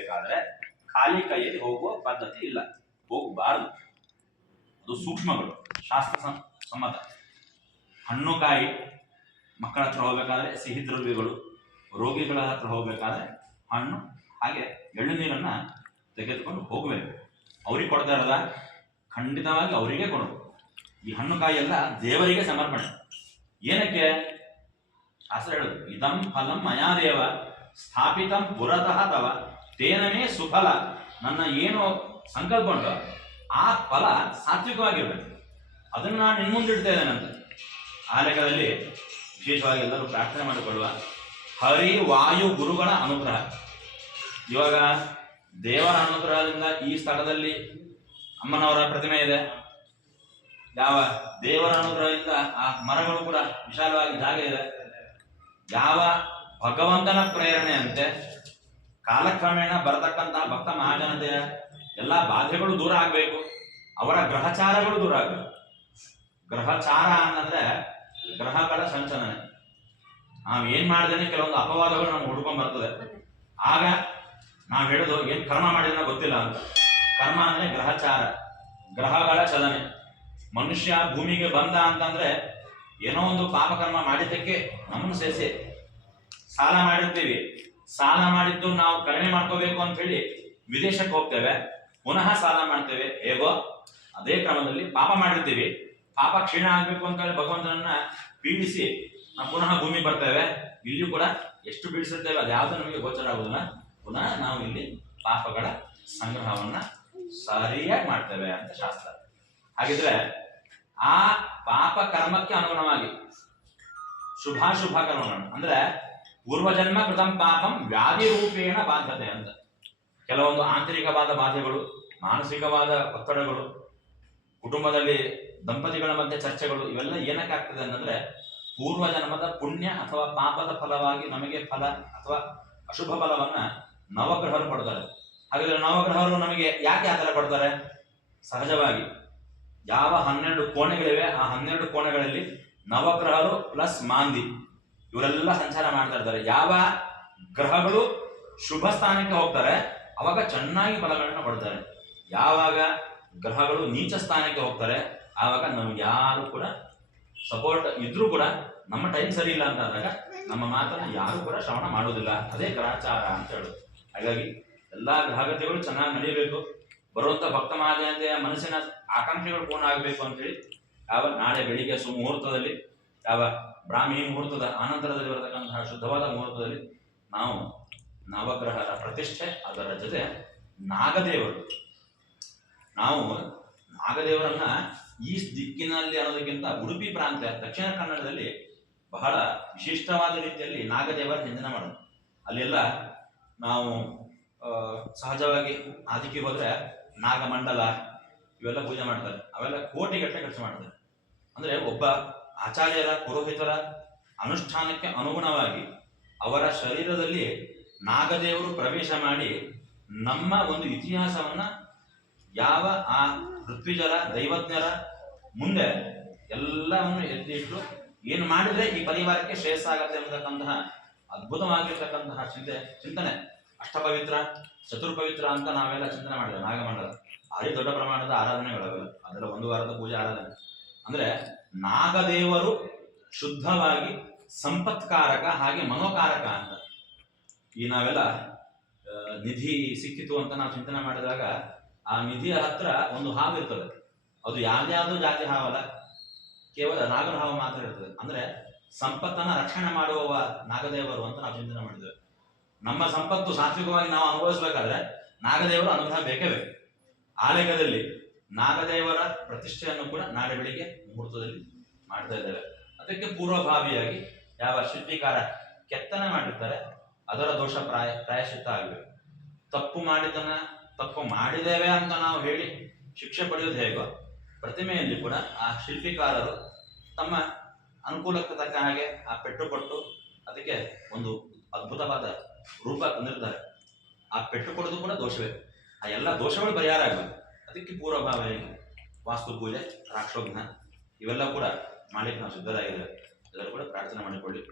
ಹೋಗಬೇಕಾದ್ರೆ ಖಾಲಿ ಕೈಯಲ್ಲಿ ಹೋಗುವ ಪದ್ಧತಿ ಇಲ್ಲ, ಹೋಗಬಾರದು. ಅದು ಸೂಕ್ಷ್ಮಗಳು, ಶಾಸ್ತ್ರ ಸಮ್ಮತ. ಹಣ್ಣು ಕಾಯಿ ಮಕ್ಕಳ ಹತ್ರ ಹೋಗ್ಬೇಕಾದ್ರೆ ಸಿಹಿ ದ್ರವ್ಯಗಳು, ರೋಗಿಗಳ ಹತ್ರ ಹೋಗ್ಬೇಕಾದ್ರೆ ಹಣ್ಣು ಹಾಗೆ ಎಳ್ಳು ನೀರನ್ನ ತೆಗೆದುಕೊಂಡು ಹೋಗಬೇಕು. ಅವ್ರಿಗೆ ಕೊಡ್ತಾ ಇರೋದ ಖಂಡಿತವಾಗಿ ಅವರಿಗೆ ಕೊಡೋದು. ಈ ಹಣ್ಣು ಕಾಯಿ ಎಲ್ಲ ದೇವರಿಗೆ ಸಮರ್ಪಣೆ. ಏನಕ್ಕೆ? ಶಾಸ್ತ್ರ ಹೇಳುದು, ಇದಂ ಫಲಂ ಮಯಾದೇವ ಸ್ಥಾಪಿತಂ ಪುರತಃ ತವ ತೇನನೇ ಸುಫಲ. ನನ್ನ ಏನು ಸಂಕಲ್ಪ ಉಂಟು ಆ ಫಲ ಸಾತ್ವಿಕವಾಗಿರ್ಬೇಕು, ಅದನ್ನು ನಾನು ಇನ್ನು ಮುಂದಿಡ್ತಾ ಇದ್ದೇನಂತ. ಆ ಲೆಕ್ಕದಲ್ಲಿ ವಿಶೇಷವಾಗಿ ಎಲ್ಲರೂ ಪ್ರಾರ್ಥನೆ ಮಾಡಿಕೊಳ್ಳುವ ಹರಿ ವಾಯು ಗುರುಗಳ ಅನುಗ್ರಹ. ಇವಾಗ ದೇವರ ಅನುಗ್ರಹದಿಂದ ಈ ಸ್ಥಳದಲ್ಲಿ ಅಮ್ಮನವರ ಪ್ರತಿಮೆ ಇದೆ. ಯಾವ ದೇವರ ಅನುಗ್ರಹದಿಂದ ಆ ಮರಗಳು ಕೂಡ ವಿಶಾಲವಾಗಿ ಜಾಗ ಇದೆ. ಯಾವ ಭಗವಂತನ ಪ್ರೇರಣೆಯಂತೆ ಕಾಲಕ್ರಮೇಣ ಬರತಕ್ಕಂತಹ ಭಕ್ತ ಮಹಾಜನತೆಯ ಎಲ್ಲ ಬಾಧೆಗಳು ದೂರ ಆಗಬೇಕು, ಅವರ ಗ್ರಹಚಾರಗಳು ದೂರ ಆಗಬೇಕು. ಗ್ರಹಚಾರ ಅನ್ನಂದ್ರೆ ಗ್ರಹಗಳ ಸಂಚಲನೆ. ನಾವು ಏನ್ ಮಾಡಿದೇನೆ ಕೆಲವೊಂದು ಅಪವಾದಗಳು ನಮ್ಗೆ ಹುಡ್ಕೊಂಡ್ ಬರ್ತದೆ. ಆಗ ನಾವು ಹೇಳೋದು ಏನ್ ಕರ್ಮ ಮಾಡಿದ್ರೆ ಗೊತ್ತಿಲ್ಲ ಅಂತ. ಕರ್ಮ ಅಂದ್ರೆ ಗ್ರಹಚಾರ, ಗ್ರಹಗಳ ಚಲನೆ. ಮನುಷ್ಯ ಭೂಮಿಗೆ ಬಂದ ಅಂತಂದ್ರೆ ಏನೋ ಒಂದು ಪಾಪಕರ್ಮ ಮಾಡಿದ್ದಕ್ಕೆ ನಮ್ಮನ್ನು ಸೇರಿಸಿ ಸಾಲ ಮಾಡಿರ್ತೀವಿ. ಸಾಲ ಮಾಡಿದ್ದು ನಾವು ಕಡಿಮೆ ಮಾಡ್ಕೋಬೇಕು ಅಂತ ಹೇಳಿ ವಿದೇಶಕ್ಕೆ ಹೋಗ್ತೇವೆ, ಪುನಃ ಸಾಲ ಮಾಡ್ತೇವೆ. ಹೇಗೋ ಅದೇ ಕ್ರಮದಲ್ಲಿ ಪಾಪ ಮಾಡಿರ್ತೀವಿ, ಪಾಪ ಕ್ಷೀಣ ಆಗ್ಬೇಕು ಅಂತ ಹೇಳಿ ಭಗವಂತನನ್ನ ಪೀಡಿಸಿ ನಾವು ಪುನಃ ಭೂಮಿ ಬರ್ತೇವೆ. ಇಲ್ಲಿಯೂ ಕೂಡ ಎಷ್ಟು ಪೀಡಿಸಿರ್ತೇವೆ ಅದ್ಯಾವುದು ನಮಗೆ ಗೋಚರ ಆಗುದಿಲ್ಲ. ಪುನಃ ನಾವು ಇಲ್ಲಿ ಪಾಪಗಳ ಸಂಗ್ರಹವನ್ನ ಸರಿಯಾಗಿ ಮಾಡ್ತೇವೆ ಅಂತ ಶಾಸ್ತ್ರ. ಹಾಗಿದ್ರೆ ಆ ಪಾಪ ಕರ್ಮಕ್ಕೆ ಅನುಗುಣವಾಗಿ ಶುಭಾಶುಭ ಕರ್ಮಗಳನ್ನು ಅಂದ್ರೆ ಪೂರ್ವಜನ್ಮ ಕೃತಂ ಪಾಪಂ ವ್ಯಾಧಿ ರೂಪೇಣ ಬಾಧ್ಯತೆ ಅಂತ. ಕೆಲವೊಂದು ಆಂತರಿಕವಾದ ಬಾಧೆಗಳು, ಮಾನಸಿಕವಾದ ಒತ್ತಡಗಳು, ಕುಟುಂಬದಲ್ಲಿ ದಂಪತಿಗಳ ಮಧ್ಯೆ ಚರ್ಚೆಗಳು, ಇವೆಲ್ಲ ಏನಕ್ಕೆ ಆಗ್ತದೆ ಅಂತಂದ್ರೆ ಪೂರ್ವಜನ್ಮದ ಪುಣ್ಯ ಅಥವಾ ಪಾಪದ ಫಲವಾಗಿ ನಮಗೆ ಫಲ ಅಥವಾ ಅಶುಭ ಫಲವನ್ನ ನವಗ್ರಹರು ಕೊಡ್ತಾರೆ. ಹಾಗಾದ್ರೆ ನವಗ್ರಹರು ನಮಗೆ ಯಾಕೆ ಆ ಥರ ಕೊಡ್ತಾರೆ? ಸಹಜವಾಗಿ ಯಾವ 12 ಕೋಣೆಗಳಿವೆ ಆ 12 ಕೋಣೆಗಳಲ್ಲಿ ನವಗ್ರಹರು ಪ್ಲಸ್ ಮಾಂದಿ ಇವರೆಲ್ಲ ಸಂಚಾರ ಮಾಡ್ತಾ ಇರ್ತಾರೆ. ಯಾವ ಗ್ರಹಗಳು ಶುಭ ಸ್ಥಾನಕ್ಕೆ ಹೋಗ್ತಾರೆ ಅವಾಗ ಚೆನ್ನಾಗಿ ಫಲಗಳನ್ನ ಕೊಡ್ತಾರೆ. ಯಾವಾಗ ಗ್ರಹಗಳು ನೀಚ ಸ್ಥಾನಕ್ಕೆ ಹೋಗ್ತಾರೆ ಆವಾಗ ನಮ್ಗೆ ಯಾರು ಕೂಡ ಸಪೋರ್ಟ್ ಇದ್ರೂ ಕೂಡ ನಮ್ಮ ಟೈಮ್ ಸರಿ ಇಲ್ಲ ಅಂತ ಆದಾಗ ನಮ್ಮ ಮಾತನ್ನು ಯಾರು ಕೂಡ ಶ್ರವಣ ಮಾಡೋದಿಲ್ಲ. ಅದೇ ಗ್ರಹಚಾರ ಅಂತ ಹೇಳೋದು. ಹಾಗಾಗಿ ಎಲ್ಲಾ ಗ್ರಹಗತಿಗಳು ಚೆನ್ನಾಗಿ ನಡೆಯಬೇಕು, ಬರುವಂತ ಭಕ್ತ ಮಹಾಜನತೆಯ ಮನಸ್ಸಿನ ಆಕಾಂಕ್ಷೆಗಳು ಪೂರ್ಣ ಆಗಬೇಕು ಅಂತ ಹೇಳಿ ಯಾವ ನಾಳೆ ಬೆಳಿಗ್ಗೆ ಸುಮುಹೂರ್ತದಲ್ಲಿ, ಯಾವ ಬ್ರಾಹ್ಮಿ ಮುಹೂರ್ತದ ಅನಂತರದಲ್ಲಿ ಬರತಕ್ಕಂತಹ ಶುದ್ಧವಾದ ಮುಹೂರ್ತದಲ್ಲಿ ನಾವು ನವಗ್ರಹದ ಪ್ರತಿಷ್ಠೆ, ಅದರ ಜೊತೆ ನಾಗದೇವರು, ನಾವು ನಾಗದೇವರನ್ನ ಈ ದಿಕ್ಕಿನಲ್ಲಿ ಅನ್ನೋದಕ್ಕಿಂತ ಉಡುಪಿ ಪ್ರಾಂತ್ಯ ದಕ್ಷಿಣ ಕನ್ನಡದಲ್ಲಿ ಬಹಳ ವಿಶಿಷ್ಟವಾದ ರೀತಿಯಲ್ಲಿ ನಾಗದೇವರ ಚಿಂತನೆ ಮಾಡೋದು. ಅಲ್ಲೆಲ್ಲ ನಾವು ಸಹಜವಾಗಿ ಅದಕ್ಕೆ ಹೋದ್ರೆ ನಾಗಮಂಡಲ ಇವೆಲ್ಲ ಪೂಜೆ ಮಾಡ್ತಾರೆ. ಅವೆಲ್ಲ ಕೋಟಿಗಟ್ಟಲೆ ಖರ್ಚು ಮಾಡ್ತಾರೆ. ಅಂದ್ರೆ ಒಬ್ಬ ಆಚಾರ್ಯರ ಪುರೋಹಿತರ ಅನುಷ್ಠಾನಕ್ಕೆ ಅನುಗುಣವಾಗಿ ಅವರ ಶರೀರದಲ್ಲಿ ನಾಗದೇವರು ಪ್ರವೇಶ ಮಾಡಿ ನಮ್ಮ ಒಂದು ಇತಿಹಾಸವನ್ನ ಯಾವ ಆ ಋತ್ವಿಜರ ದೈವಜ್ಞರ ಮುಂದೆ ಎಲ್ಲವನ್ನು ಎತ್ತಿಟ್ಟು ಏನು ಮಾಡಿದ್ರೆ ಈ ಪರಿವಾರಕ್ಕೆ ಶ್ರೇಯಸ್ಸಾಗತ್ತೆ ಎಂಬತಕ್ಕಂತಹ ಅದ್ಭುತವಾಗಿರ್ತಕ್ಕಂತಹ ಚಿಂತನೆ. ಅಷ್ಟಪವಿತ್ರ ಚತುರ್ಪವಿತ್ರ ಅಂತ ನಾವೆಲ್ಲ ಚಿಂತನೆ ಮಾಡಿದ್ದೇವೆ. ನಾಗಮಂಡಲ ಭಾರಿ ದೊಡ್ಡ ಪ್ರಮಾಣದ ಆರಾಧನೆಗಳವೆಲ್ಲ, ಅದೆಲ್ಲ 1 ವಾರದ ಪೂಜೆ ಆರಾಧನೆ. ಅಂದ್ರೆ ನಾಗದೇವರು ಶುದ್ಧವಾಗಿ ಸಂಪತ್ಕಾರಕ ಹಾಗೆ ಮನೋಕಾರಕ ಅಂತ. ಈ ನಾವೆಲ್ಲ ನಿಧಿ ಸಿಕ್ಕಿತು ಅಂತ ನಾವು ಚಿಂತನೆ ಮಾಡಿದಾಗ ಆ ನಿಧಿಯ ಹತ್ರ ಒಂದು ಹಾವು ಇರ್ತದೆ. ಅದು ಯಾವ್ದಾವುದೋ ಜಾತಿ ಹಾವಲ್ಲ, ಕೇವಲ ನಾಗರ ಹಾವು ಮಾತ್ರ ಇರ್ತದೆ. ಅಂದ್ರೆ ಸಂಪತ್ತನ್ನ ರಕ್ಷಣೆ ಮಾಡುವವ ನಾಗದೇವರು ಅಂತ ನಾವು ಚಿಂತನೆ ಮಾಡಿದ್ದೇವೆ. ನಮ್ಮ ಸಂಪತ್ತು ಸಾತ್ವಿಕವಾಗಿ ನಾವು ಅನುಭವಿಸಬೇಕಾದ್ರೆ ನಾಗದೇವರು ಅನುಗ್ರಹ ಬೇಕೇ ಬೇಕು. ಆ ಲೆಕ್ಕದಲ್ಲಿ ನಾಗದೇವರ ಪ್ರತಿಷ್ಠೆಯನ್ನು ಕೂಡ ನಾಳೆ ಬೆಳಿಗ್ಗೆ ಮುಹೂರ್ತದಲ್ಲಿ ಮಾಡ್ತಾ ಇದ್ದೇವೆ. ಅದಕ್ಕೆ ಪೂರ್ವಭಾವಿಯಾಗಿ ಯಾವ ಶಿಲ್ಪಿಕಾರ ಕೆತ್ತನೆ ಮಾಡಿರ್ತಾರೆ ಅದರ ದೋಷ ಪ್ರಾಯಶ್ಚಿತ್ತ ಆಗಬೇಕು. ತಪ್ಪು ಮಾಡಿದ್ದೇವೆ ಅಂತ ನಾವು ಹೇಳಿ ಶಿಕ್ಷೆ ಪಡೆಯುವುದು ಹೇಗೋ, ಪ್ರತಿಮೆಯಲ್ಲಿ ಕೂಡ ಆ ಶಿಲ್ಪಿಕಾರರು ತಮ್ಮ ಅನುಕೂಲಕ್ಕೆ ತಕ್ಕ ಹಾಗೆ ಆ ಪೆಟ್ಟು ಕೊಟ್ಟು ಅದಕ್ಕೆ ಒಂದು ಅದ್ಭುತವಾದ ರೂಪ ತಂದಿರ್ತಾರೆ. ಆ ಪೆಟ್ಟು ಕೊಡೋದು ಕೂಡ ದೋಷವೇ. ಆ ಎಲ್ಲ ದೋಷಗಳು ಪರಿಹಾರ ಆಗಬೇಕು. ಅದಕ್ಕೆ ಪೂರ್ವಭಾವಿಯಾಗಿ ವಾಸ್ತು ಪೂಜೆ, ರಾಕ್ಷೋಘ್ನ ಇವೆಲ್ಲ ಕೂಡ ಮಾಡಲಿಕ್ಕೆ ನಾವು ಸಿದ್ಧರಾಗಿದ್ದೇವೆ. ಎಲ್ಲರೂ ಕೂಡ ಪ್ರಾರ್ಥನೆ ಮಾಡಿಕೊಳ್ಳಿ.